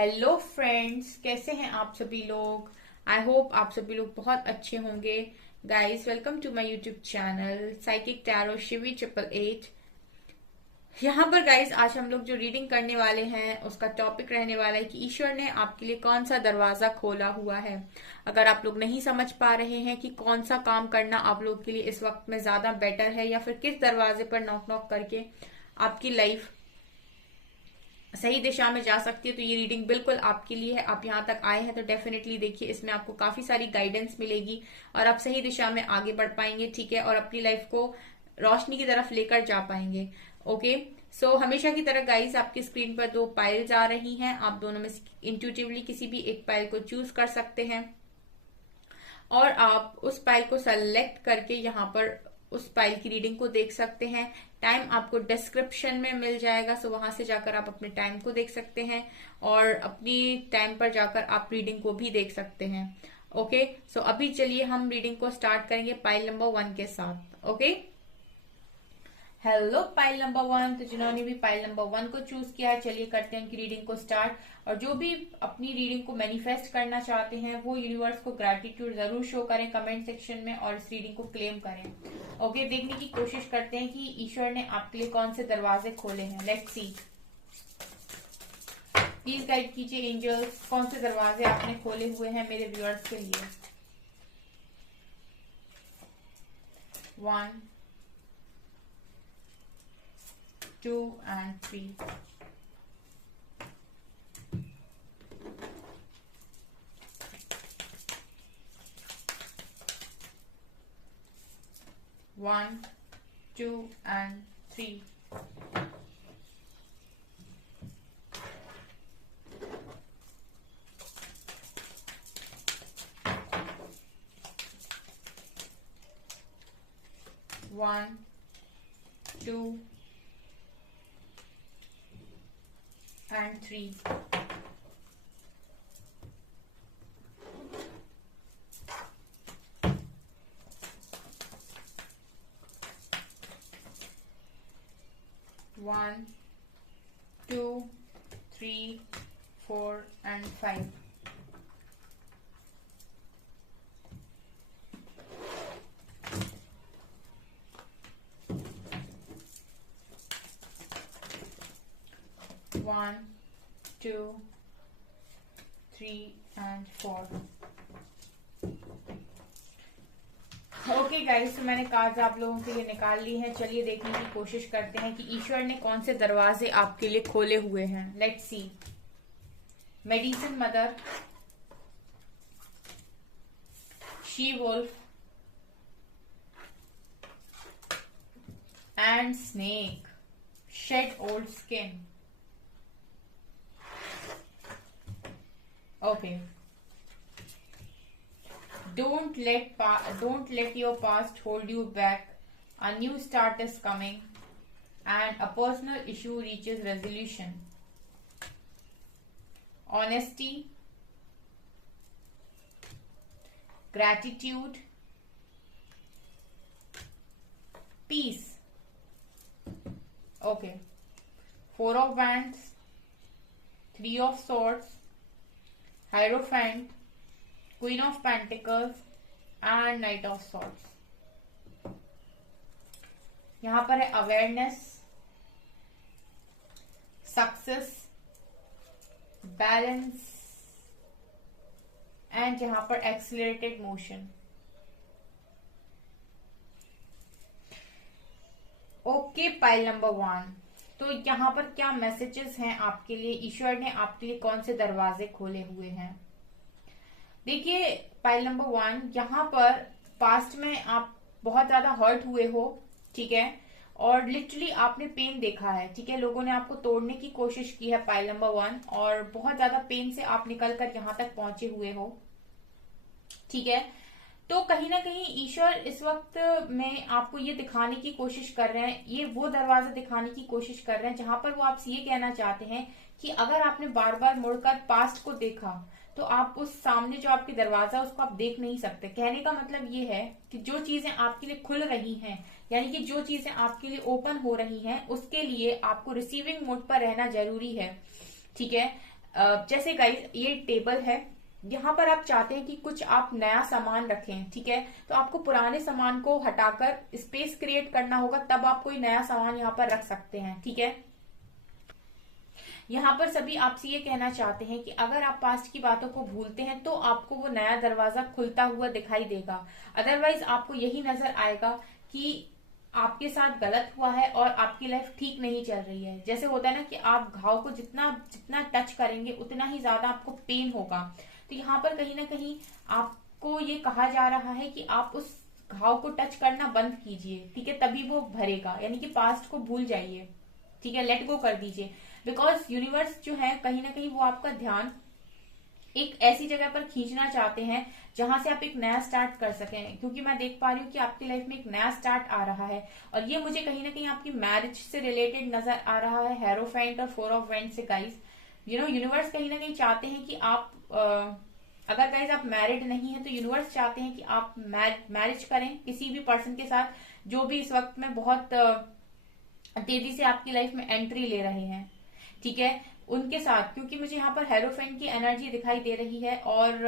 Hello friends, कैसे हैं आप सभी लोग। आई होप आप सभी लोग बहुत अच्छे होंगे। Guys, welcome to my YouTube channel psychic tarot Shivi 888। यहाँ पर गाइस आज हम लोग जो रीडिंग करने वाले हैं उसका टॉपिक रहने वाला है कि ईश्वर ने आपके लिए कौन सा दरवाजा खोला हुआ है। अगर आप लोग नहीं समझ पा रहे हैं कि कौन सा काम करना आप लोग के लिए इस वक्त में ज्यादा बेटर है या फिर किस दरवाजे पर नॉक नॉक करके आपकी लाइफ सही दिशा में जा सकती है, तो ये रीडिंग बिल्कुल आपके लिए है। आप यहाँ तक आए हैं तो डेफिनेटली देखिए, इसमें आपको काफी सारी गाइडेंस मिलेगी और आप सही दिशा में आगे बढ़ पाएंगे, ठीक है, और अपनी लाइफ को रोशनी की तरफ लेकर जा पाएंगे। ओके, सो हमेशा की तरह गाइस आपकी स्क्रीन पर दो पाइल्स आ रही हैं। आप दोनों में इंट्यूटिवली किसी भी एक पाइल को चूज कर सकते हैं और आप उस पाइल को सेलेक्ट करके यहाँ पर उस पाइल की रीडिंग को देख सकते हैं। टाइम आपको डिस्क्रिप्शन में मिल जाएगा, सो वहां से जाकर आप अपने टाइम को देख सकते हैं और अपनी टाइम पर जाकर आप रीडिंग को भी देख सकते हैं। ओके, सो अभी चलिए हम रीडिंग को स्टार्ट करेंगे पाइल नंबर 1 के साथ। Okay, hello pile number 1। तो जिन्होंने भी पाइल नंबर 1 को चूज किया है, चलिए करते हैं उनकी रीडिंग को स्टार्ट। और जो भी अपनी रीडिंग को मैनिफेस्ट करना चाहते हैं वो यूनिवर्स को ग्रैटिट्यूड जरूर शो करें कमेंट सेक्शन में और इस रीडिंग को क्लेम करें। ओके, देखने की कोशिश करते हैं कि ईश्वर ने आपके लिए कौन से दरवाजे खोले हैं। लेट्स सी, प्लीज गाइड कीजिए एंजल्स, कौन से दरवाजे आपने खोले हुए हैं मेरे व्यूअर्स के लिए। 1 2 and 3। 1 2 and 3। 1 2 and 3। 1 2 3 4 and 5। 1 2 3 and 4। Okay guys, तो मैंने कार्ड्स आप लोगों के लिए निकाल ली हैं। चलिए देखने की कोशिश करते हैं कि ईश्वर ने कौन से दरवाजे आपके लिए खोले हुए हैं। Let's see, medicine mother, she wolf and snake, shed old skin. Okay, don't let your past hold you back. A new start is coming and a personal issue reaches resolution. Honesty, gratitude, peace. Okay, 4 of wands, 3 of swords, hierophant, Queen of Pentacles and Knight of Swords। यहां पर है awareness, success, balance and यहां पर accelerated motion. Okay pile number 1, तो यहां पर क्या messages हैं आपके लिए, ईश्वर ने आपके लिए कौन से दरवाजे खोले हुए हैं। देखिए पाइल नंबर 1, यहाँ पर पास्ट में आप बहुत ज्यादा हर्ट हुए हो, ठीक है, और लिटरली आपने पेन देखा है, ठीक है, लोगों ने आपको तोड़ने की कोशिश की है पाइल नंबर 1, और बहुत ज्यादा पेन से आप निकल कर यहाँ तक पहुंचे हुए हो, ठीक है। तो कहीं ना कहीं ईश्वर इस वक्त में आपको ये दिखाने की कोशिश कर रहे हैं, ये वो दरवाजा दिखाने की कोशिश कर रहे हैं जहां पर वो आपसे ये कहना चाहते हैं कि अगर आपने बार बार मुड़कर पास्ट को देखा तो आप उस सामने जो आपके दरवाजा उसको आप देख नहीं सकते। कहने का मतलब ये है कि जो चीजें आपके लिए खुल रही हैं, यानी कि जो चीजें आपके लिए ओपन हो रही हैं, उसके लिए आपको रिसीविंग मोड पर रहना जरूरी है, ठीक है। जैसे गाइस ये टेबल है, यहाँ पर आप चाहते हैं कि कुछ आप नया सामान रखें, ठीक है, तो आपको पुराने सामान को हटाकर स्पेस क्रिएट करना होगा, तब आप कोई नया सामान यहाँ पर रख सकते हैं, ठीक है। यहाँ पर सभी आपसे ये कहना चाहते हैं कि अगर आप पास्ट की बातों को भूलते हैं तो आपको वो नया दरवाजा खुलता हुआ दिखाई देगा, अदरवाइज आपको यही नजर आएगा कि आपके साथ गलत हुआ है और आपकी लाइफ ठीक नहीं चल रही है। जैसे होता है ना कि आप घाव को जितना जितना टच करेंगे उतना ही ज्यादा आपको पेन होगा, तो यहाँ पर कहीं ना कहीं आपको ये कहा जा रहा है कि आप उस घाव को टच करना बंद कीजिए, ठीक है, तभी वो भरेगा, यानी कि पास्ट को भूल जाइए, ठीक है, लेट गो कर दीजिए। बिकॉज यूनिवर्स जो है कहीं ना कहीं वो आपका ध्यान एक ऐसी जगह पर खींचना चाहते हैं जहां से आप एक नया स्टार्ट कर सकें, क्योंकि मैं देख पा रही हूँ कि आपकी लाइफ में एक नया स्टार्ट आ रहा है, और ये मुझे कहीं ना कहीं आपकी मैरिज से रिलेटेड नजर आ रहा है, हेरोफेंट और 4 ऑफ वेंट से गाइस। यूनिवर्स कहीं ना कहीं चाहते हैं कि आप अगर गाइज आप मैरिड नहीं है तो यूनिवर्स चाहते हैं कि आप मैरिज करें किसी भी पर्सन के साथ जो भी इस वक्त में बहुत तेजी से आपकी लाइफ में एंट्री ले रहे हैं, ठीक है, उनके साथ, क्योंकि मुझे यहाँ पर हेरोफेंट की एनर्जी दिखाई दे रही है, और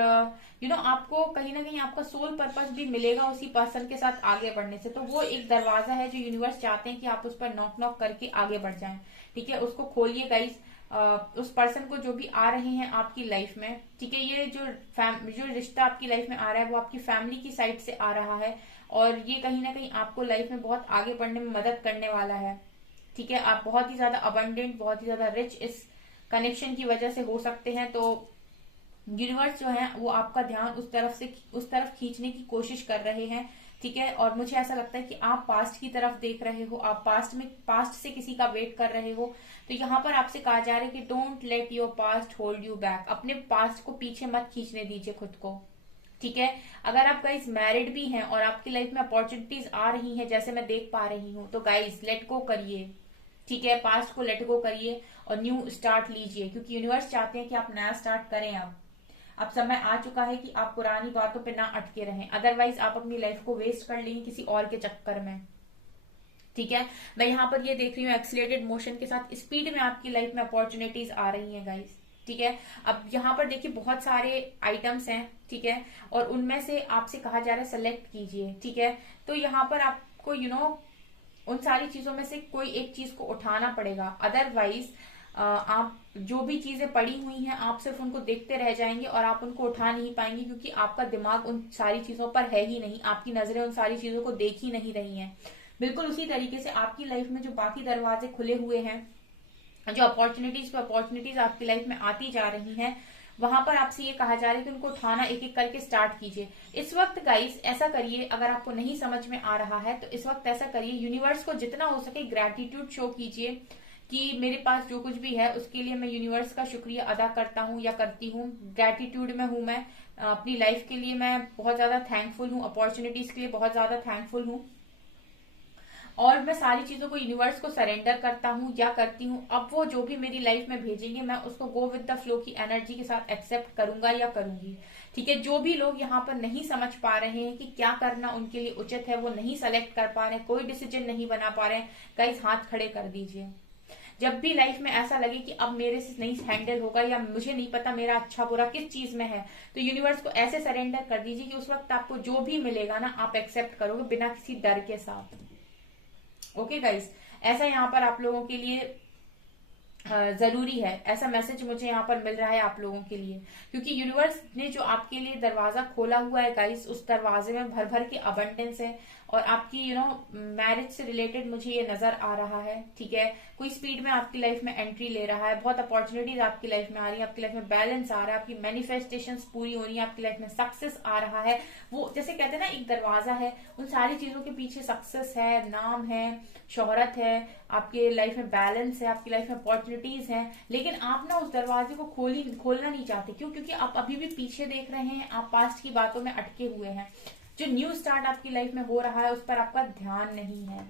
आपको कहीं ना कहीं आपका सोल पर्पस भी मिलेगा उसी पर्सन के साथ आगे बढ़ने से। तो वो एक दरवाजा है जो यूनिवर्स चाहते हैं कि आप उस पर नॉक नॉक करके आगे बढ़ जाएं, ठीक है, उसको खोलिए गाइस। उस पर्सन को जो भी आ रहे हैं आपकी लाइफ में, ठीक है, ये जो रिश्ता आपकी लाइफ में आ रहा है वो आपकी फैमिली की साइड से आ रहा है, और ये कहीं ना कहीं आपको लाइफ में बहुत आगे बढ़ने में मदद करने वाला है, ठीक है। आप बहुत ही ज्यादा अबंडेंट, बहुत ही ज्यादा रिच इस कनेक्शन की वजह से हो सकते हैं। तो यूनिवर्स जो है वो आपका ध्यान उस तरफ खींचने की कोशिश कर रहे हैं, ठीक है, और मुझे ऐसा लगता है कि आप पास्ट की तरफ देख रहे हो, आप पास्ट से किसी का वेट कर रहे हो। तो यहाँ पर आपसे कहा जा रहा है कि don't let your past hold you back, अपने पास्ट को पीछे मत खींचने दीजिए खुद को, ठीक है। अगर आप गाइज मैरिड भी हैं और आपकी लाइफ में अपॉर्चुनिटीज आ रही हैं जैसे मैं देख पा रही हूँ, तो गाइज लेट गो करिए, ठीक है, पास्ट को लेट गो करिए और न्यू स्टार्ट लीजिए, क्योंकि यूनिवर्स चाहते हैं कि आप नया स्टार्ट करें। अब समय आ चुका है कि आप पुरानी बातों पे ना अटके रहें, अदरवाइज आप अपनी लाइफ को वेस्ट कर लेंगे किसी और के चक्कर में, ठीक है। मैं यहाँ पर ये देख रही हूँ एक्सीलरेटेड मोशन के साथ स्पीड में आपकी लाइफ में अपॉर्चुनिटीज आ रही हैं गाइस, ठीक है। अब यहाँ पर देखिए बहुत सारे आइटम्स हैं, ठीक है, और उनमें से आपसे कहा जा रहा है सेलेक्ट कीजिए, ठीक है। तो यहाँ पर आपको उन सारी चीजों में से कोई एक चीज को उठाना पड़ेगा, अदरवाइज आप जो भी चीजें पड़ी हुई हैं आप सिर्फ उनको देखते रह जाएंगे और आप उनको उठा नहीं पाएंगे, क्योंकि आपका दिमाग उन सारी चीजों पर है ही नहीं, आपकी नजरें उन सारी चीजों को देख ही नहीं रही हैं। बिल्कुल उसी तरीके से आपकी लाइफ में जो बाकी दरवाजे खुले हुए हैं, जो अपॉर्चुनिटीज आपकी लाइफ में आती जा रही हैं, वहां पर आपसे ये कहा जा रहा है कि उनको उठाना एक एक करके स्टार्ट कीजिए। इस वक्त गाइस ऐसा करिए, अगर आपको नहीं समझ में आ रहा है तो इस वक्त ऐसा करिए, यूनिवर्स को जितना हो सके ग्रेटिट्यूड शो कीजिए कि मेरे पास जो कुछ भी है उसके लिए मैं यूनिवर्स का शुक्रिया अदा करता हूँ या करती हूँ, ग्रेटिट्यूड में हूँ मैं, अपनी लाइफ के लिए मैं बहुत ज्यादा थैंकफुल हूँ, अपॉर्चुनिटीज के लिए बहुत ज्यादा थैंकफुल हूँ, और मैं सारी चीजों को यूनिवर्स को सरेंडर करता हूँ या करती हूँ। अब वो जो भी मेरी लाइफ में भेजेंगे मैं उसको गो विद द फ्लो की एनर्जी के साथ एक्सेप्ट करूंगा या करूंगी, ठीक है। जो भी लोग यहाँ पर नहीं समझ पा रहे हैं कि क्या करना उनके लिए उचित है, वो नहीं सेलेक्ट कर पा रहे हैं, कोई डिसीजन नहीं बना पा रहे हैं, गाइस हाथ खड़े कर दीजिए। जब भी लाइफ में ऐसा लगे कि अब मेरे से नहीं हैंडल होगा या मुझे नहीं पता मेरा अच्छा बुरा किस चीज में है, तो यूनिवर्स को ऐसे सरेंडर कर दीजिए कि उस वक्त आपको जो भी मिलेगा ना आप एक्सेप्ट करोगे बिना किसी डर के साथ। ओके गाइस, ऐसा यहाँ पर आप लोगों के लिए जरूरी है, ऐसा मैसेज मुझे यहाँ पर मिल रहा है आप लोगों के लिए, क्योंकि यूनिवर्स ने जो आपके लिए दरवाजा खोला हुआ है गाइस, उस दरवाजे में भर भर के अबंडेंस है, और आपकी मैरिज से रिलेटेड मुझे ये नजर आ रहा है, ठीक है। कोई स्पीड में आपकी लाइफ में एंट्री ले रहा है, बहुत अपॉर्चुनिटीज आपकी लाइफ में आ रही है, आपकी लाइफ में बैलेंस आ रहा है, आपकी मैनिफेस्टेशंस पूरी हो रही है, आपकी लाइफ में सक्सेस आ रहा है। वो जैसे कहते हैं ना एक दरवाजा है, उन सारी चीजों के पीछे सक्सेस है, नाम है, शोहरत है, आपके लाइफ में बैलेंस है, आपकी लाइफ में अपॉर्चुनिटीज है, लेकिन आप ना उस दरवाजे को खोलना नहीं चाहते। क्यों? क्योंकि आप अभी भी पीछे देख रहे हैं, आप पास्ट की बातों में अटके हुए हैं। जो न्यू स्टार्ट आपकी लाइफ में हो रहा है उस पर आपका ध्यान नहीं है,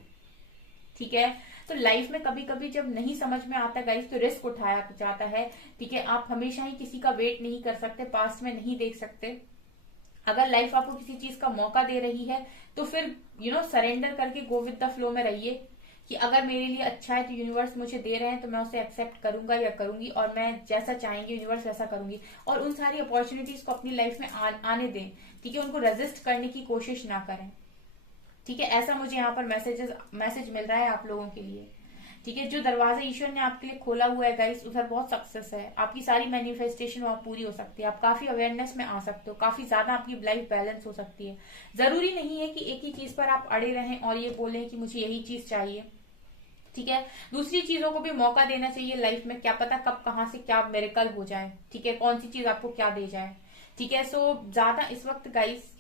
ठीक है। तो लाइफ में कभी कभी जब नहीं समझ में आता गाइस तो रिस्क उठाया जाता है, ठीक है। आप हमेशा ही किसी का वेट नहीं कर सकते, पास्ट में नहीं देख सकते। अगर लाइफ आपको किसी चीज का मौका दे रही है तो फिर सरेंडर करके गो विद द फ्लो में रहिए, कि अगर मेरे लिए अच्छा है तो यूनिवर्स मुझे दे रहे हैं तो मैं उसे एक्सेप्ट करूंगा या करूंगी, और मैं जैसा चाहेंगे यूनिवर्स वैसा करूंगी। और उन सारी अपॉर्चुनिटीज को अपनी लाइफ में आने दें, ठीक है, उनको रेजिस्ट करने की कोशिश ना करें। ठीक है, ऐसा मुझे यहाँ पर मैसेज मिल रहा है आप लोगों के लिए। ठीक है, जो दरवाजा ईश्वर ने आपके लिए खोला हुआ है गाइस, उधर बहुत सक्सेस है, आपकी सारी मैनिफेस्टेशन वहां पूरी हो सकती है, आप काफी अवेयरनेस में आ सकते हो, काफी ज्यादा आपकी लाइफ बैलेंस हो सकती है। जरूरी नहीं है कि एक ही चीज पर आप अड़े रहें और ये बोलें कि मुझे यही चीज चाहिए। ठीक है, दूसरी चीजों को भी मौका देना चाहिए लाइफ में, क्या पता कब कहाँ से क्या मेरेकल हो जाए। ठीक है, कौन सी चीज आपको क्या दे जाए। ठीक है, सो ज्यादा इस वक्त गाइस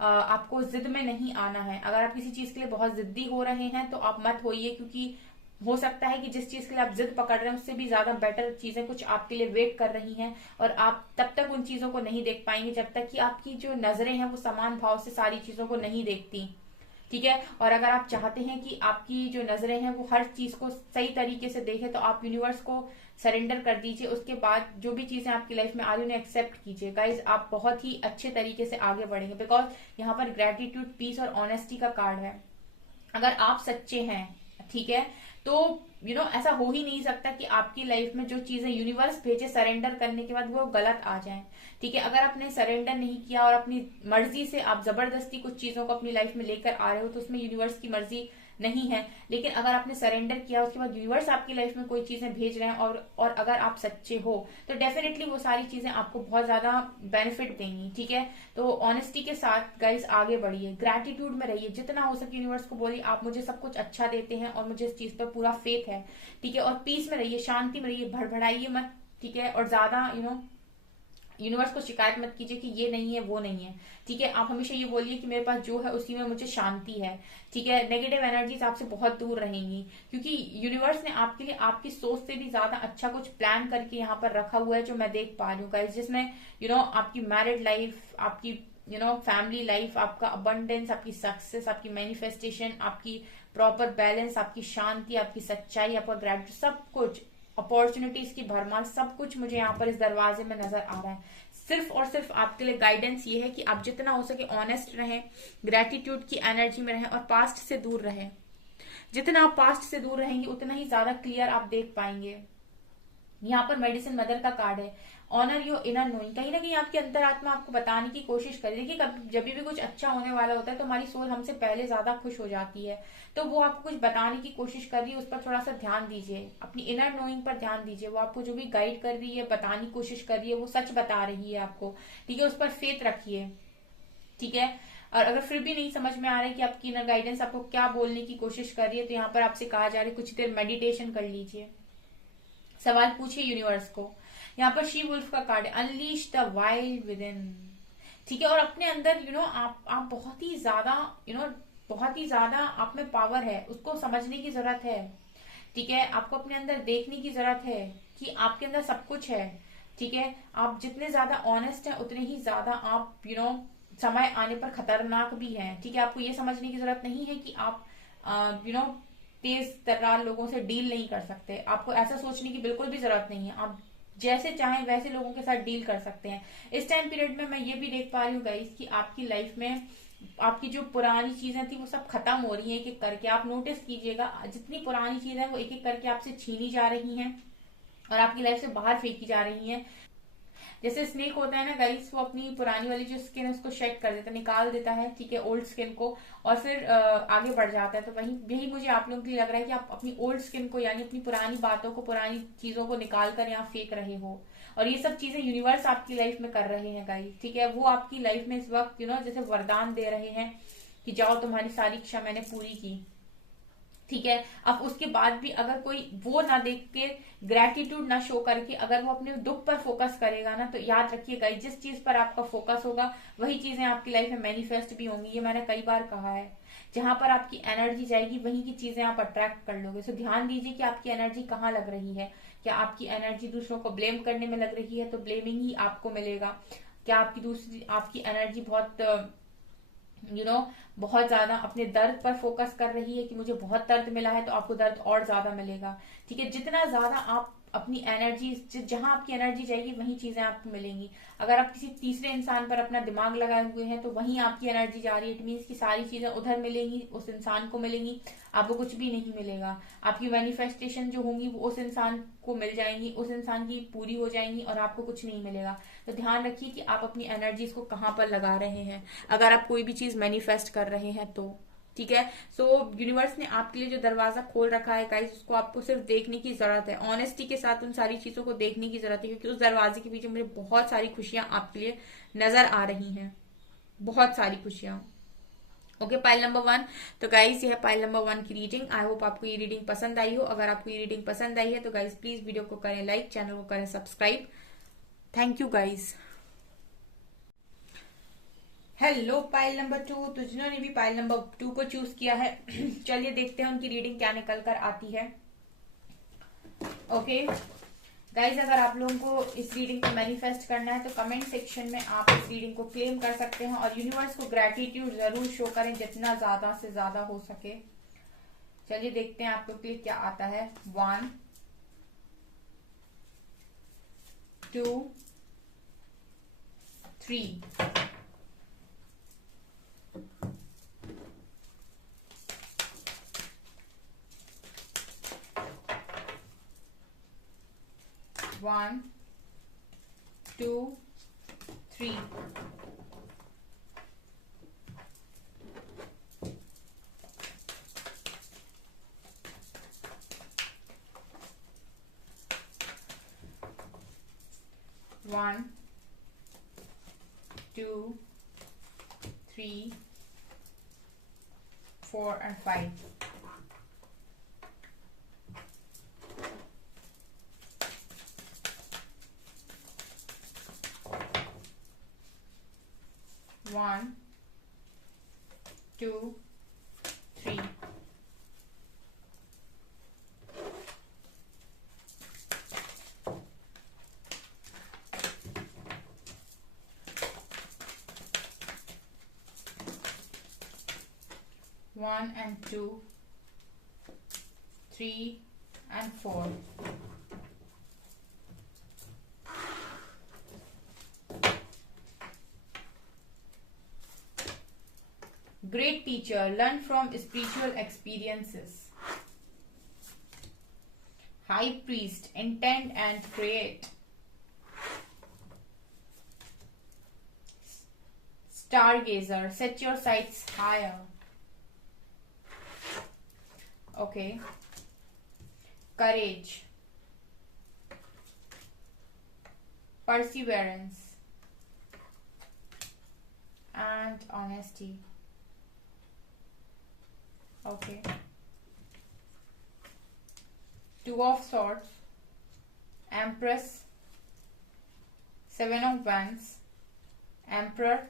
आपको जिद में नहीं आना है। अगर आप किसी चीज के लिए बहुत जिद्दी हो रहे हैं तो आप मत होइए, क्योंकि हो सकता है कि जिस चीज के लिए आप जिद पकड़ रहे हैं उससे भी ज्यादा बेटर चीजें कुछ आपके लिए वेट कर रही हैं, और आप तब तक उन चीजों को नहीं देख पाएंगे जब तक कि आपकी जो नजरें हैं वो समान भाव से सारी चीजों को नहीं देखती। ठीक है, और अगर आप चाहते हैं कि आपकी जो नजरें हैं वो हर चीज को सही तरीके से देखे, तो आप यूनिवर्स को सरेंडर कर दीजिए। उसके बाद जो भी चीजें आपकी लाइफ में आ रही उन्हें एक्सेप्ट कीजिए गाइज, आप बहुत ही अच्छे तरीके से आगे बढ़ेंगे, बिकॉज यहाँ पर ग्रेटिट्यूड, पीस और ऑनेस्टी का कार्ड है। अगर आप सच्चे हैं, ठीक है, तो ऐसा हो ही नहीं सकता कि आपकी लाइफ में जो चीजें यूनिवर्स भेजे सरेंडर करने के बाद वो गलत आ जाएं। ठीक है, अगर आपने सरेंडर नहीं किया और अपनी मर्जी से आप जबरदस्ती कुछ चीजों को अपनी लाइफ में लेकर आ रहे हो तो उसमें यूनिवर्स की मर्जी नहीं है। लेकिन अगर आपने सरेंडर किया उसके बाद यूनिवर्स आपकी लाइफ में कोई चीजें भेज रहे हैं और अगर आप सच्चे हो तो डेफिनेटली वो सारी चीजें आपको बहुत ज्यादा बेनिफिट देंगी। ठीक है, तो ऑनेस्टी के साथ गाइस आगे बढ़िए, ग्रैटिट्यूड में रहिए, जितना हो सके यूनिवर्स को बोलिए आप मुझे सब कुछ अच्छा देते हैं और मुझे इस चीज पर पूरा फेथ है। ठीक है, और पीस में रहिए, शांति में रहिए, भड़बड़ाइए मत। ठीक है, और ज्यादा यूनिवर्स को शिकायत मत कीजिए कि ये नहीं है वो नहीं है। ठीक है, आप हमेशा ये बोलिए कि मेरे पास जो है उसी में मुझे शांति है। ठीक है, नेगेटिव एनर्जीज आपसे बहुत दूर रहेंगी, क्योंकि यूनिवर्स ने आपके लिए आपकी सोच से भी ज्यादा अच्छा कुछ प्लान करके यहाँ पर रखा हुआ है, जो मैं देख पा रही हूँ गाइस, जिसमें आपकी मैरिड लाइफ, आपकी फैमिली लाइफ, आपका अबंडेंस, आपकी सक्सेस, आपकी मैनिफेस्टेशन, आपकी प्रॉपर बैलेंस, आपकी शांति, आपकी सच्चाई, आपका ग्रेटिट्यूड, सब कुछ, अपॉर्चुनिटीज की भरमार, सब कुछ मुझे यहाँ पर इस दरवाजे में नजर आ रहा है। सिर्फ और सिर्फ आपके लिए गाइडेंस ये है कि आप जितना हो सके ऑनेस्ट रहें, ग्रेटिट्यूड की एनर्जी में रहें और पास्ट से दूर रहें। जितना आप पास्ट से दूर रहेंगे उतना ही ज्यादा क्लियर आप देख पाएंगे। यहाँ पर मेडिसिन मदर का कार्ड है, ऑनर योर इनर नोइंग। कहीं ना कहीं आपकी अंतरात्मा आपको बताने की कोशिश करे। देखिए, जब भी कुछ अच्छा होने वाला होता है तो हमारी सोल हमसे पहले ज्यादा खुश हो जाती है, तो वो आपको कुछ बताने की कोशिश कर रही है, उस पर थोड़ा सा ध्यान दीजिए, अपनी इनर नोइंग पर ध्यान दीजिए। वो आपको जो भी गाइड कर रही है, बताने की कोशिश कर रही है, वो सच बता रही है आपको। ठीक है, उस पर फेथ रखिए। ठीक है, और अगर फिर भी नहीं समझ में आ रहा है कि आपकी इनर गाइडेंस आपको क्या बोलने की कोशिश कर रही है, तो यहाँ पर आपसे कहा जा रहा है कुछ देर मेडिटेशन कर लीजिए, सवाल पूछिए यूनिवर्स को। यहाँ पर शी वुल्फ का कार्ड है, unleash the wild with in. ठीक है, और अपने अंदर आप बहुत ही ज्यादा बहुत ही ज्यादा आप में पावर है, उसको समझने की जरूरत है। ठीक है, आपको अपने अंदर देखने की जरूरत है कि आपके अंदर सब कुछ है। ठीक है, आप जितने ज्यादा ऑनेस्ट हैं उतने ही ज्यादा आप समय आने पर खतरनाक भी हैं। ठीक है, आपको ये समझने की जरूरत नहीं है कि आप तेज तर्रार लोगों से डील नहीं कर सकते। आपको ऐसा सोचने की बिल्कुल भी जरूरत नहीं है, आप जैसे चाहें वैसे लोगों के साथ डील कर सकते हैं। इस टाइम पीरियड में मैं ये भी देख पा रही हूँ गाइस कि आपकी लाइफ में आपकी जो पुरानी चीजें थी वो सब खत्म हो रही हैं एक एक करके। आप नोटिस कीजिएगा, जितनी पुरानी चीजें वो एक एक करके आपसे छीनी जा रही हैं और आपकी लाइफ से बाहर फेंकी जा रही हैं। जैसे स्नेक होता है ना गाइस, वो अपनी पुरानी वाली जो स्किन है उसको शेड कर देता है, निकाल देता है। ठीक है, ओल्ड स्किन को, और फिर आगे बढ़ जाता है। तो वही यही मुझे आप लोगों के लिए लग रहा है कि आप अपनी ओल्ड स्किन को, यानी अपनी पुरानी बातों को, पुरानी चीजों को निकाल कर यहाँ फेंक रहे हो, और ये सब चीजें यूनिवर्स आपकी लाइफ में कर रहे हैं गाइस। ठीक है, वो आपकी लाइफ में इस वक्त जैसे वरदान दे रहे हैं कि जाओ तुम्हारी सारी इच्छा मैंने पूरी की। ठीक है, अब उसके बाद भी अगर कोई वो ना देख के, ग्रेटिट्यूड ना शो करके अगर वो अपने दुख पर फोकस करेगा ना, तो याद रखिएगा जिस चीज पर आपका फोकस होगा वही चीजें आपकी लाइफ में मैनिफेस्ट भी होंगी। ये मैंने कई बार कहा है, जहां पर आपकी एनर्जी जाएगी वहीं की चीजें आप अट्रैक्ट कर लोगे। सो ध्यान दीजिए कि आपकी एनर्जी कहाँ लग रही है। क्या आपकी एनर्जी दूसरों को ब्लेम करने में लग रही है तो ब्लेमिंग ही आपको मिलेगा। क्या आपकी एनर्जी बहुत ज्यादा अपने दर्द पर फोकस कर रही है कि मुझे बहुत दर्द मिला है, तो आपको दर्द और ज्यादा मिलेगा। ठीक है, जितना ज्यादा आप अपनी एनर्जी, जहां आपकी एनर्जी जाएगी वहीं चीजें आपको मिलेंगी। अगर आप किसी तीसरे इंसान पर अपना दिमाग लगाए हुए हैं तो वहीं आपकी एनर्जी जा रही है। इट मीन्स की सारी चीजें उधर मिलेंगी, उस इंसान को मिलेंगी, आपको कुछ भी नहीं मिलेगा। आपकी मैनिफेस्टेशन जो होंगी वो उस इंसान को मिल जाएंगी, उस इंसान की पूरी हो जाएंगी और आपको कुछ नहीं मिलेगा। तो ध्यान रखिए कि आप अपनी एनर्जीज को कहाँ पर लगा रहे हैं अगर आप कोई भी चीज मैनिफेस्ट कर रहे हैं तो। ठीक है, सो यूनिवर्स ने आपके लिए जो दरवाजा खोल रखा है गाइस, उसको आपको सिर्फ देखने की जरूरत है, ऑनेस्टी के साथ उन सारी चीजों को देखने की जरूरत है, क्योंकि उस दरवाजे के पीछे मुझे बहुत सारी खुशियां आपके लिए नजर आ रही हैं, बहुत सारी खुशियां। Okay, pile number 1। तो गाइस ये है पाइल नंबर 1 की रीडिंग। आई होप आपको ये रीडिंग पसंद आई हो। अगर आपको ये रीडिंग पसंद आई है तो गाइस प्लीज वीडियो को करें लाइक, चैनल को करें subscribe. Thank you guys. Hello pile number 2। तो जिन्होंने भी पाइल नंबर 2 को चूज किया है चलिए देखते हैं उनकी रीडिंग क्या निकल कर आती है। ओके गाइज, अगर आप लोगों को इस रीडिंग को मैनिफेस्ट करना है तो कमेंट सेक्शन में आप इस रीडिंग को क्लेम कर सकते हैं और यूनिवर्स को ग्रेटिट्यूड जरूर शो करें जितना ज्यादा से ज्यादा हो सके। चलिए देखते हैं आपको क्लिक क्या आता है। 1 2 3। 1 2 3। 1 2 3 4 and 5। 1 2 3। One and 2 3 and 4। Great teacher, learn from spiritual experiences। High priest, intend and create। Stargazer, set your sights higher। Okay, courage, perseverance and honesty। Okay, 2 of swords, empress, 7 of wands, emperor,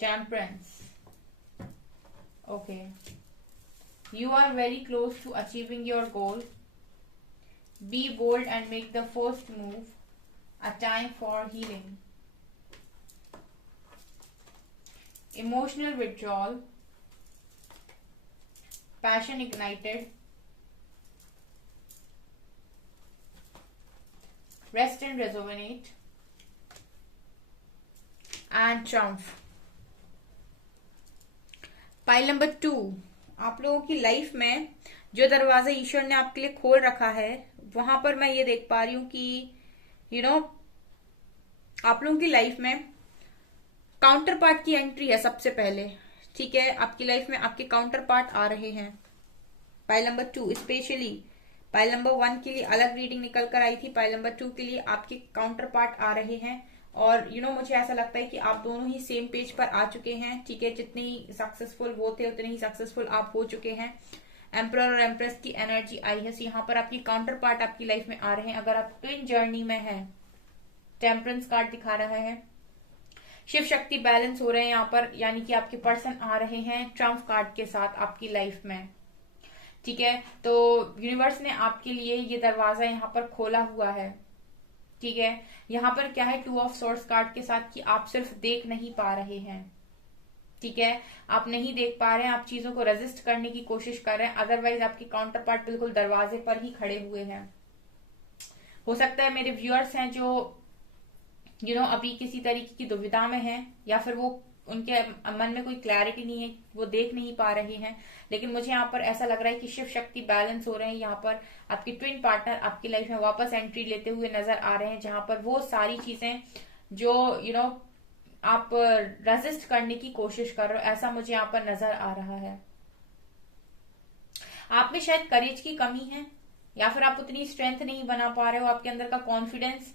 temperance। Okay, you are very close to achieving your goal। Be bold and make the first move। A time for healing। Emotional withdrawal, passion ignited, rest and rejuvenate and triumph। Pile number 2, आप लोगों की life में जो दरवाजा ईश्वर ने आपके लिए खोल रखा है वहां पर मैं ये देख पा रही हूं कि आप लोगों की लाइफ में काउंटर पार्ट की एंट्री है सबसे पहले। ठीक है, आपकी लाइफ में आपके काउंटर पार्ट आ रहे हैं। Pile number 2 specially pile number 1 के लिए अलग रीडिंग निकल कर आई थी, पाइल नंबर 2 के लिए आपके काउंटर पार्ट आ रहे हैं। और मुझे ऐसा लगता है कि आप दोनों ही सेम पेज पर आ चुके हैं। ठीक है, जितने ही सक्सेसफुल वो थे उतने ही सक्सेसफुल आप हो चुके हैं। एम्परर और एम्प्रेस की एनर्जी आई है, यहाँ पर आपकी काउंटर पार्ट आपकी लाइफ में आ रहे हैं। अगर आप ट्विन जर्नी में है, टेम्परेंस कार्ड दिखा रहा है, शिव शक्ति बैलेंस हो रहे हैं यहाँ पर, यानी कि आपके पर्सन आ रहे हैं ट्रम्प कार्ड के साथ आपकी लाइफ में। ठीक है, तो यूनिवर्स ने आपके लिए ये दरवाजा यहाँ पर खोला हुआ है। ठीक है, यहाँ पर क्या है 2 ऑफ सोर्स कार्ड के साथ कि आप सिर्फ देख नहीं पा रहे हैं। ठीक है, आप नहीं देख पा रहे हैं, आप चीजों को रेजिस्ट करने की कोशिश कर रहे हैं, अदरवाइज आपके काउंटर पार्ट बिल्कुल दरवाजे पर ही खड़े हुए हैं। हो सकता है मेरे व्यूअर्स हैं जो अभी किसी तरीके की दुविधा में हैं, या फिर वो उनके मन में कोई क्लैरिटी नहीं है, वो देख नहीं पा रहे हैं। लेकिन मुझे यहाँ पर ऐसा लग रहा है कि शिव शक्ति बैलेंस हो रहे हैं। यहाँ पर आपके ट्विन पार्टनर आपकी लाइफ में वापस एंट्री लेते हुए नजर आ रहे हैं, जहां पर वो सारी चीजें जो आप रेजिस्ट करने की कोशिश कर रहे हो, ऐसा मुझे यहाँ पर नजर आ रहा है। आप में शायद करेज की कमी है, या फिर आप उतनी स्ट्रेंथ नहीं बना पा रहे हो, आपके अंदर का कॉन्फिडेंस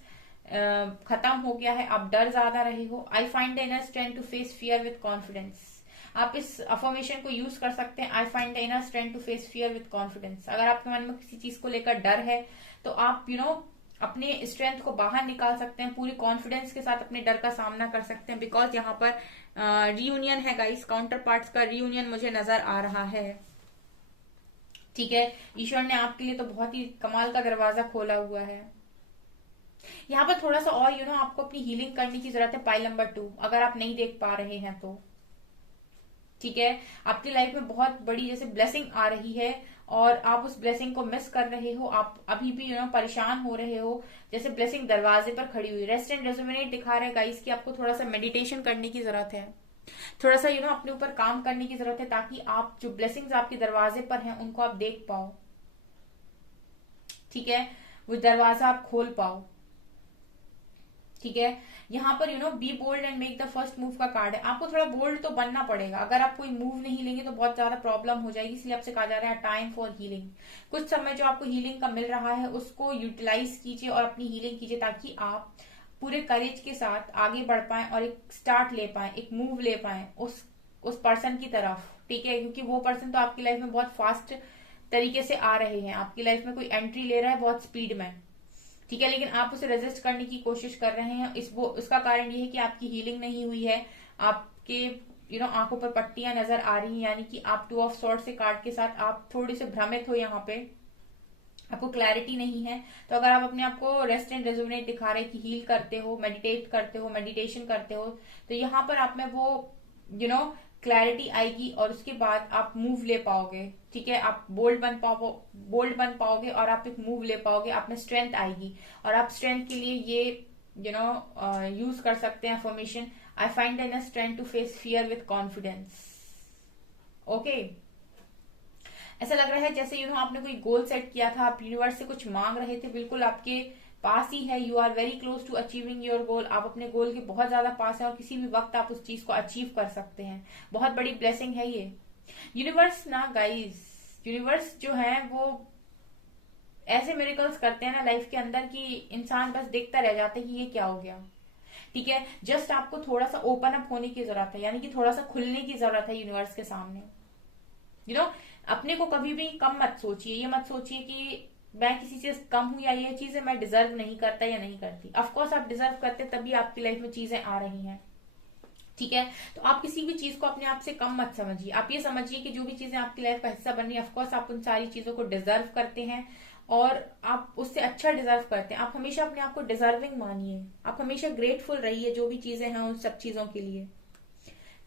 खत्म हो गया है, आप डर ज्यादा रहे हो। I find the inner strength to face fear with confidence. आप इस अफर्मेशन को यूज कर सकते हैं, I find the inner strength to face fear with confidence. अगर आपके मन में किसी चीज को लेकर डर है तो आप अपने स्ट्रेंथ को बाहर निकाल सकते हैं, पूरी कॉन्फिडेंस के साथ अपने डर का सामना कर सकते हैं। बिकॉज यहाँ पर रियूनियन है गाइस, काउंटर पार्ट्स का रियूनियन मुझे नजर आ रहा है। ठीक है, ईश्वर ने आपके लिए तो बहुत ही कमाल का दरवाजा खोला हुआ है। यहाँ पर थोड़ा सा और आपको अपनी हीलिंग करने की जरूरत है। पाइल नंबर 2, अगर आप नहीं देख पा रहे हैं तो ठीक है, आपकी लाइफ में बहुत बड़ी जैसे ब्लेसिंग आ रही है और आप उस ब्लेसिंग को मिस कर रहे हो। आप अभी भी परेशान हो रहे हो, जैसे ब्लेसिंग दरवाजे पर खड़ी हुई। रेस्ट एंड रेजुविनेट दिखा रहा है गाइस कि आपको थोड़ा सा मेडिटेशन करने की जरूरत है, थोड़ा सा अपने ऊपर काम करने की जरूरत है, ताकि आप जो ब्लेसिंग्स आपके दरवाजे पर हैं उनको आप देख पाओ। ठीक है, वो दरवाजा आप खोल पाओ। ठीक है, यहाँ पर be bold and make the first move का कार्ड है। आपको थोड़ा बोल्ड तो बनना पड़ेगा। अगर आप कोई मूव नहीं लेंगे तो बहुत ज्यादा प्रॉब्लम हो जाएगी, इसलिए आपसे कहा जा रहा है टाइम फॉर हीलिंग। कुछ समय जो आपको हीलिंग का मिल रहा है उसको यूटिलाइज कीजिए और अपनी हीलिंग कीजिए, ताकि आप पूरे करेज के साथ आगे बढ़ पाए और एक स्टार्ट ले पाए, एक मूव ले पाए उस पर्सन की तरफ। ठीक है, क्योंकि वो पर्सन तो आपकी लाइफ में बहुत फास्ट तरीके से आ रहे हैं, आपकी लाइफ में कोई एंट्री ले रहा है बहुत स्पीड में। ठीक है, लेकिन आप उसे रेजिस्ट करने की कोशिश कर रहे हैं। उसका कारण ये है कि आपकी हीलिंग नहीं हुई है, आपके आंखों पर पट्टियां नजर आ रही हैं, यानी कि आप 2 ऑफ सॉर्ड से कार्ड के साथ आप थोड़े से भ्रमित हो, यहाँ पे आपको क्लैरिटी नहीं है। तो अगर आप अपने आप को रेस्ट एंड रेजुविनेट दिखा रहे हैं कि हील करते हो, मेडिटेट करते हो, मेडिटेशन करते हो, तो यहाँ पर आप में वो क्लैरिटी आएगी और उसके बाद आप मूव ले पाओगे। ठीक है, आप बोल्ड बन पाओगे और आप एक मूव ले पाओगे, आप में स्ट्रेंथ आएगी और आप स्ट्रेंथ के लिए ये यूज कर सकते हैं affirmation, I find the inner strength to face fear with confidence. Okay, ऐसा लग रहा है जैसे आपने कोई गोल सेट किया था, आप यूनिवर्स से कुछ मांग रहे थे, बिल्कुल आपके पास ही है। You are very close to achieving your goal. आप अपने गोल के बहुत ज्यादा पास है और किसी भी वक्त आप उस चीज को अचीव कर सकते हैं। बहुत बड़ी ब्लेसिंग है ये। यूनिवर्स ना गाइस, यूनिवर्स जो है वो ऐसे मिरेकल्स करते हैं ना लाइफ के अंदर कि इंसान बस देखता रह जाता है कि ये क्या हो गया। ठीक है, जस्ट आपको थोड़ा सा ओपन अप होने की जरूरत है, यानी कि थोड़ा सा खुलने की जरूरत है यूनिवर्स के सामने। अपने को कभी भी कम मत सोचिए, ये मत सोचिए कि मैं किसी से कम हूं या ये चीजें मैं डिजर्व नहीं करता या नहीं करती। ऑफकोर्स आप डिजर्व करते, तभी आपकी लाइफ में चीजें आ रही हैं। ठीक है, तो आप किसी भी चीज को अपने आप से कम मत समझिए। आप ये समझिए कि जो भी चीजें आपकी लाइफ का हिस्सा बन रही है, ऑफकोर्स आप उन सारी चीजों को डिजर्व करते हैं और आप उससे अच्छा डिजर्व करते हैं। आप हमेशा अपने आप को डिजर्विंग मानिए, आप हमेशा ग्रेटफुल रहिए जो भी चीजें हैं उन सब चीजों के लिए।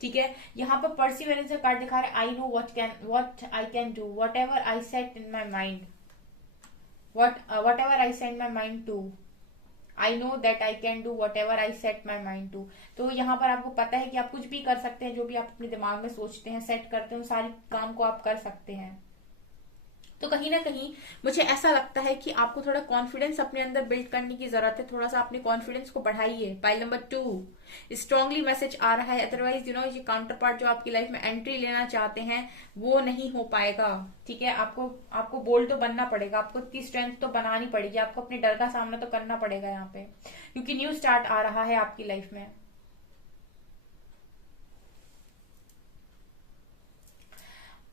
ठीक है, यहाँ पर परसिवरेंस का कार्ड दिखा रहा है, I know what I can do what ever I set in my mind, whatever I set my mind to, I know that I can do whatever I set my mind to। तो यहाँ पर आपको पता है कि आप कुछ भी कर सकते हैं, जो भी आप अपने दिमाग में सोचते हैं, सेट करते हैं, सारी काम को आप कर सकते हैं। तो कहीं ना कहीं मुझे ऐसा लगता है कि आपको थोड़ा कॉन्फिडेंस अपने अंदर बिल्ड करने की जरूरत है। थोड़ा सा अपने कॉन्फिडेंस को बढ़ाइए। पाइल नंबर 2 स्ट्रांगली मैसेज आ रहा है, अदरवाइज ये काउंटर पार्ट जो आपकी लाइफ में एंट्री लेना चाहते हैं वो नहीं हो पाएगा। ठीक है, आपको बोल्ड तो बनना पड़ेगा, आपको इतनी स्ट्रेंथ तो बनानी पड़ेगी, आपको अपने डर का सामना तो करना पड़ेगा यहाँ पे, क्योंकि न्यू स्टार्ट आ रहा है आपकी लाइफ में।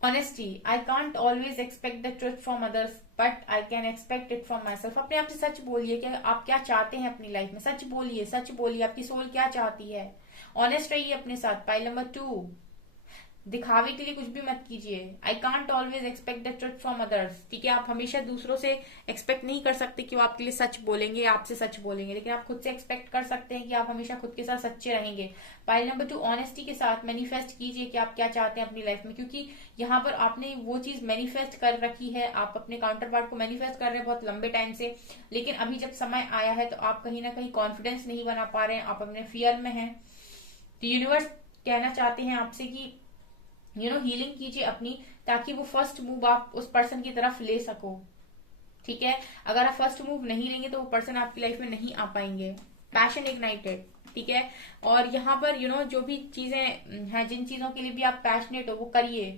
Honesty, I can't always expect the truth from others, but I can expect it from myself। अपने आप से सच बोलिए कि आप क्या चाहते हैं अपनी लाइफ में। सच बोलिए, आपकी सोल क्या चाहती है। ऑनेस्ट रहिए अपने साथ। पाइल नंबर 2 दिखावे के लिए कुछ भी मत कीजिए। I can't always expect the truth from others, ठीक है। आप हमेशा दूसरों से एक्सपेक्ट नहीं कर सकते कि वो आपके लिए सच बोलेंगे, आपसे सच बोलेंगे, लेकिन आप खुद से एक्सपेक्ट कर सकते हैं कि आप हमेशा खुद के साथ सच्चे रहेंगे। पाइल नंबर 2, ऑनेस्टी के साथ मैनिफेस्ट कीजिए कि आप क्या चाहते हैं अपनी लाइफ में, क्योंकि यहाँ पर आपने वो चीज मैनिफेस्ट कर रखी है, आप अपने काउंटर पार्ट को मैनिफेस्ट कर रहे हैं बहुत लंबे टाइम से, लेकिन अभी जब समय आया है तो आप कहीं ना कहीं कॉन्फिडेंस नहीं बना पा रहे हैं, आप अपने फियर में हैं। तो यूनिवर्स कहना चाहते हैं आपसे कि हीलिंग कीजिए अपनी, ताकि वो फर्स्ट मूव आप उस पर्सन की तरफ ले सको, ठीक है। अगर आप फर्स्ट मूव नहीं लेंगे तो वो पर्सन आपकी लाइफ में नहीं आ पाएंगे। पैशन इग्नाइटेड, ठीक है। और यहाँ पर जो भी चीजें हैं, जिन चीजों के लिए भी आप पैशनेट हो वो करिए,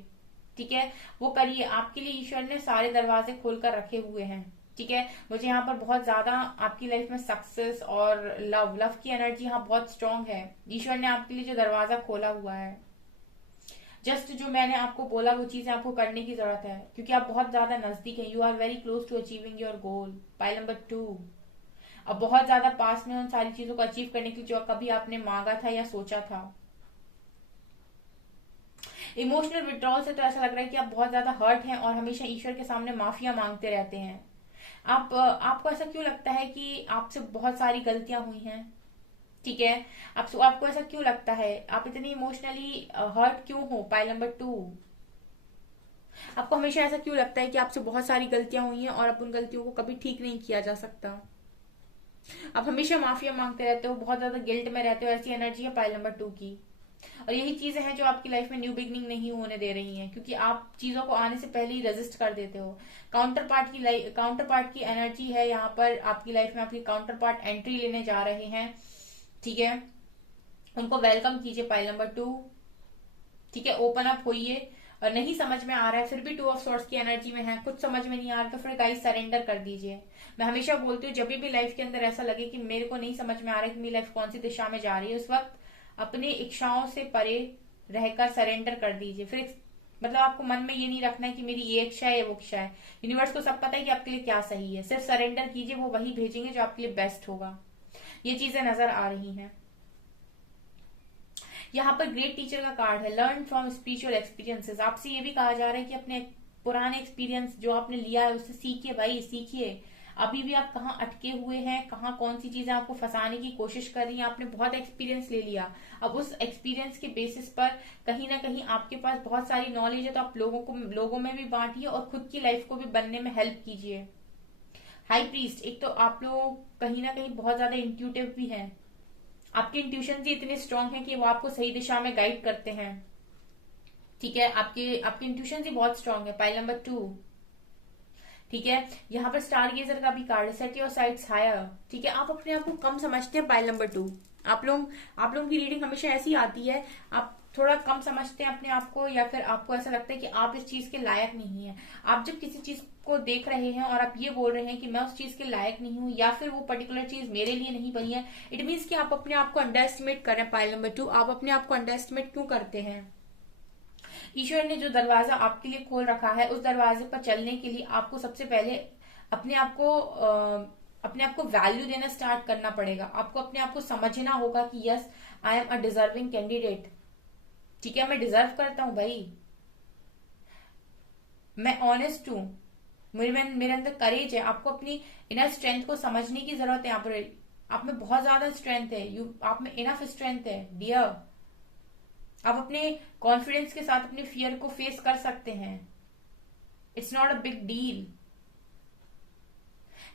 ठीक है, वो करिए। आपके लिए ईश्वर ने सारे दरवाजे खोलकर रखे हुए हैं, ठीक है। मुझे यहाँ पर बहुत ज्यादा आपकी लाइफ में सक्सेस और लव की एनर्जी यहाँ बहुत स्ट्रांग है। ईश्वर ने आपके लिए जो दरवाजा खोला हुआ है, जस्ट जो मैंने आपको बोला वो चीजें आपको करने की जरूरत है, क्योंकि आप बहुत ज्यादा नजदीक हैं। You are very close to achieving your goal. Pile number 2, अब बहुत ज्यादा पास में उन सारी चीजों को अचीव करने के लिए जो कभी आपने मांगा था या सोचा था। इमोशनल विड्रॉल से तो ऐसा लग रहा है कि आप बहुत ज्यादा हर्ट हैं और हमेशा ईश्वर के सामने माफिया मांगते रहते हैं। आपको ऐसा क्यों लगता है कि आपसे बहुत सारी गलतियां हुई हैं, ठीक है। आपको ऐसा क्यों लगता है, आप इतनी इमोशनली हर्ट क्यों हो। पाइल नंबर 2, आपको हमेशा ऐसा क्यों लगता है कि आपसे बहुत सारी गलतियां हुई हैं और अब उन गलतियों को कभी ठीक नहीं किया जा सकता। आप हमेशा माफिया मांगते रहते हो, बहुत ज्यादा गिल्ट में रहते हो, ऐसी एनर्जी है पाइल नंबर 2 की। और यही चीजें हैं जो आपकी लाइफ में न्यू बिगनिंग नहीं होने दे रही हैं, क्योंकि आप चीजों को आने से पहले ही रेजिस्ट कर देते हो। काउंटर पार्ट की एनर्जी है यहाँ पर आपकी लाइफ में। आपकी काउंटर पार्ट एंट्री लेने जा रहे हैं, ठीक है। उनको वेलकम कीजिए पाइल नंबर 2, ठीक है। ओपन अप होइए। और नहीं समझ में आ रहा है फिर भी 2 ऑफ सॉर्ड्स की एनर्जी में है, कुछ समझ में नहीं आ रहा तो फिर गाइस सरेंडर कर दीजिए। मैं हमेशा बोलती हूँ जब भी लाइफ के अंदर ऐसा लगे कि मेरे को नहीं समझ में आ रहा है कि मेरी लाइफ कौन सी दिशा में जा रही है, उस वक्त अपनी इच्छाओं से परे रहकर सरेंडर कर दीजिए। फिर मतलब आपको मन में ये नहीं रखना है कि मेरी ये इच्छा है वो इच्छा है। यूनिवर्स को सब पता है कि आपके लिए क्या सही है, सिर्फ सरेंडर कीजिए, वो वही भेजेंगे जो आपके लिए बेस्ट होगा। ये चीजें नजर आ रही हैं। यहाँ पर ग्रेट टीचर का कार्ड है, लर्न फ्रॉम स्पिरिचुअल एक्सपीरियंसेस। आपसे ये भी कहा जा रहा है कि अपने पुराने एक्सपीरियंस जो आपने लिया है उससे सीखिए भाई, सीखिए। अभी भी आप कहाँ अटके हुए हैं, कहाँ कौन सी चीजें आपको फंसाने की कोशिश कर रही हैं। आपने बहुत एक्सपीरियंस ले लिया, अब उस एक्सपीरियंस के बेसिस पर कहीं ना कहीं आपके पास बहुत सारी नॉलेज है, तो आप लोगों में भी बांटिए और खुद की लाइफ को भी बनने में हेल्प कीजिए। हाई प्रीस्ट, एक तो आप लोग कहीं ना कहीं बहुत ज्यादा इंट्यूटिव भी हैं। आपके इंट्यूशन ही इतने स्ट्रांग है कि वो आपको सही दिशा में गाइड करते हैं, ठीक है। आपके इंट्यूशन ही बहुत स्ट्रांग है। पाइल नंबर 2, ठीक है। यहाँ पर स्टार गेजर का भी कार्ड है, सेट योर साइट्स हायर, ठीक है। आप अपने आप को कम समझते हैं। पाइल नंबर 2, आप लोगों की रीडिंग हमेशा ऐसी आती है, आप थोड़ा कम समझते हैं अपने आप को, या फिर आपको ऐसा लगता है कि आप इस चीज के लायक नहीं है। आप जब किसी चीज को देख रहे हैं और आप ये बोल रहे हैं कि मैं उस चीज के लायक नहीं हूँ, या फिर वो पर्टिकुलर चीज मेरे लिए नहीं बनी है, इट मीन्स कि आप अपने आप को अंडर एस्टिमेट कर रहे हैं। पाइल नंबर 2, आप अपने आप को अंडर एस्टिमेट क्यों करते हैं। ईश्वर ने जो दरवाजा आपके लिए खोल रखा है, उस दरवाजे पर चलने के लिए आपको सबसे पहले अपने आप को वैल्यू देना स्टार्ट करना पड़ेगा। आपको अपने आप को समझना होगा कि yes, I am a deserving candidate, ठीक है। मैं डिजर्व करता हूं भाई, मैं ऑनेस्ट हूं, मेरे अंदर करेज है। आपको अपनी इनर स्ट्रेंथ को समझने की जरूरत है। यहाँ पर आप में बहुत ज्यादा स्ट्रेंथ है, आप में इनफ स्ट्रेंथ है डियर। आप अपने कॉन्फिडेंस के साथ अपने फियर को फेस कर सकते हैं। It's not a big deal,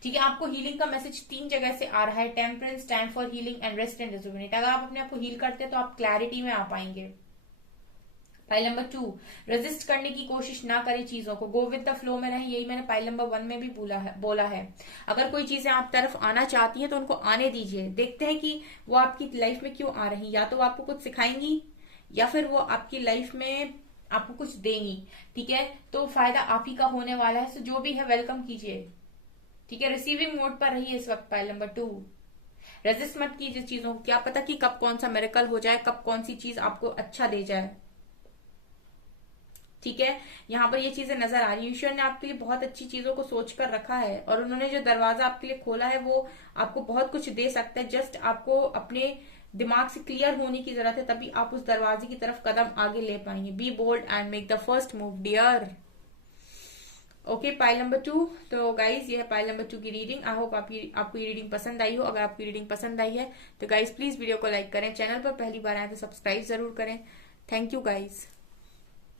ठीक है। आपको हीलिंग का मैसेज 3 जगह से आ रहा है, temperance, time for healing and rest and rejuvenate. अगर आप अपने आप को हील करते हैं तो आप क्लैरिटी में आ पाएंगे। पाइल नंबर 2, रेजिस्ट करने की कोशिश ना करें चीजों को, गो विद द फ्लो में रहें। यही मैंने पाइल नंबर 1 में भी बोला है। अगर कोई चीजें आप तरफ आना चाहती हैं तो उनको आने दीजिए, देखते हैं कि वो आपकी लाइफ में क्यों आ रही। या तो वो आपको कुछ सिखाएंगी या फिर वो आपकी लाइफ में आपको कुछ देंगी, ठीक है। तो फायदा आप ही का होने वाला है। सो जो भी है वेलकम कीजिए, ठीक है। रिसीविंग मोड पर रहिए इस वक्त। पाइल नंबर 2, रेजिस्ट मत कीजिए चीजों को, क्या पता कि कब कौन सा मिरेकल हो जाए, कब कौन सी चीज आपको अच्छा दे जाए, ठीक है। यहाँ पर ये चीजें नजर आ रही है। ईश्वर ने आपके लिए बहुत अच्छी चीजों को सोच कर रखा है और उन्होंने जो दरवाजा आपके लिए खोला है वो आपको बहुत कुछ दे सकता है। जस्ट आपको अपने दिमाग से क्लियर होने की जरूरत है, तभी आप उस दरवाजे की तरफ कदम आगे ले पाएंगे। Be bold and make the first move dear. Okay, pile number 2। तो गाइज ये है पाइल नंबर 2 की रीडिंग। आई होप आपको ये रीडिंग पसंद आई हो। अगर आपको रीडिंग पसंद आई है तो गाइज प्लीज वीडियो को लाइक करें, चैनल पर पहली बार आए तो सब्सक्राइब जरूर करें। Thank you guys.